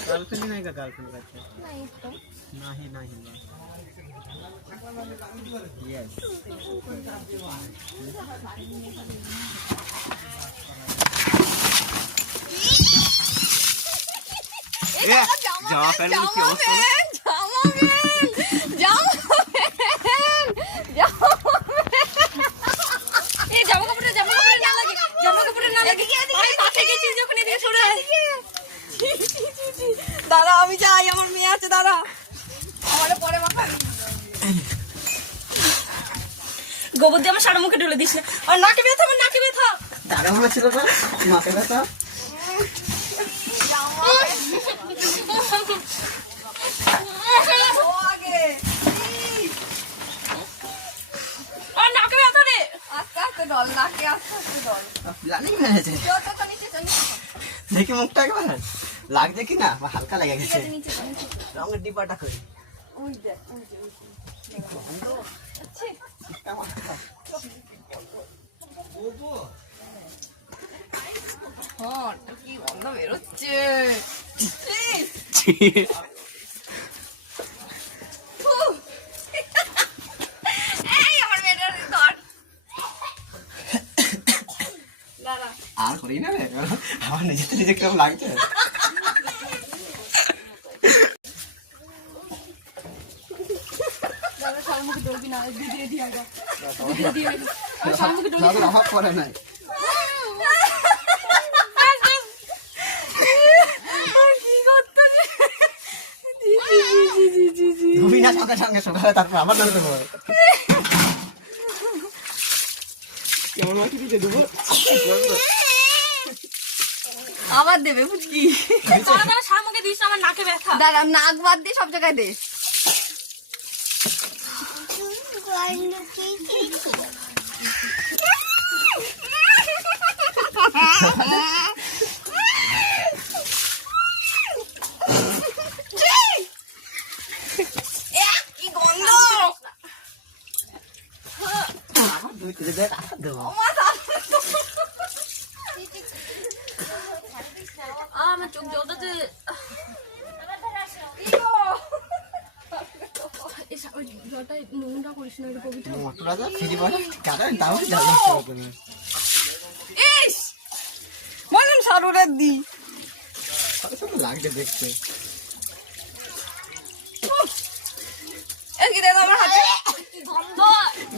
Girlfriend नहीं का girlfriend नहीं नहीं यस जामा पहन के দাঁড়া আমি যাই, আমার মেয়ে আছে, দাঁড়া আমার পরে মাথা গোবর দিয়ে আমার সারা মুখে ঢেলে দিস না। আর নাকে ব্যথা, আমার নাকে ব্যথা। দাঁড়া বলেছিল না নাকে ব্যথা। আর নাকে ব্যথা রে, আস্তে আস্তে ডল, নাকে আস্তে আস্তে ডল। প্ল্যানিং হয়েছে দেখি মুখটা একবার লাগছে কি না, হালকা লেগে গেছে। রঙের ডিব্বাটা করি ওই দেখ, ওই যে কি গন্ধ বেরোচ্ছে। আর করি না রে, আমার নিজেতে নিজে কিরকম লাগছে। অভাব করে নাই সঙ্গে সঙ্গে সকালে, তারপর আমার ধরে দেবো। কেমন মাটি দিতে দেবো, আবার দেবে বুঝকি। সারা মুখে দিস, আমার নাকে ব্যথা। দাঁড়া, নাক বাদ দিয়ে সব জায়গায় দে। কি গন্ধ, আমার চোখ জ্বলতে। নোংরা করিস না, পবিত্র বললাম সারুরের দি লাগছে দেখতে।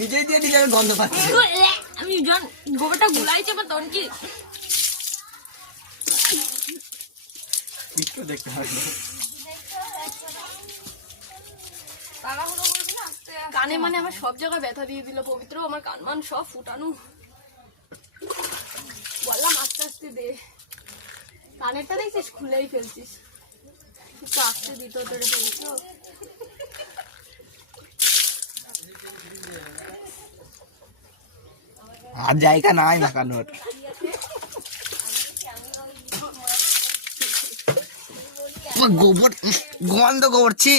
নিজেই দিয়ে দিলে গন্ধ পাচ্ছি আমি। গোবরটা গুলাইছে বা তখন কি দেখতে হবে। কানে মানে আমার সব জায়গায় ব্যথা দিয়ে দিল পবিত্র, আমার কান মান সব ফুটানো। বললাম আস্তে আস্তে দে, কানেরটা দেখছিস খুলেই ফেলছিস, একটু আস্তে দিত তোরে পবিত্র। আর জায়গা নাই লাগানোর। গোবর গন্ধ করছি।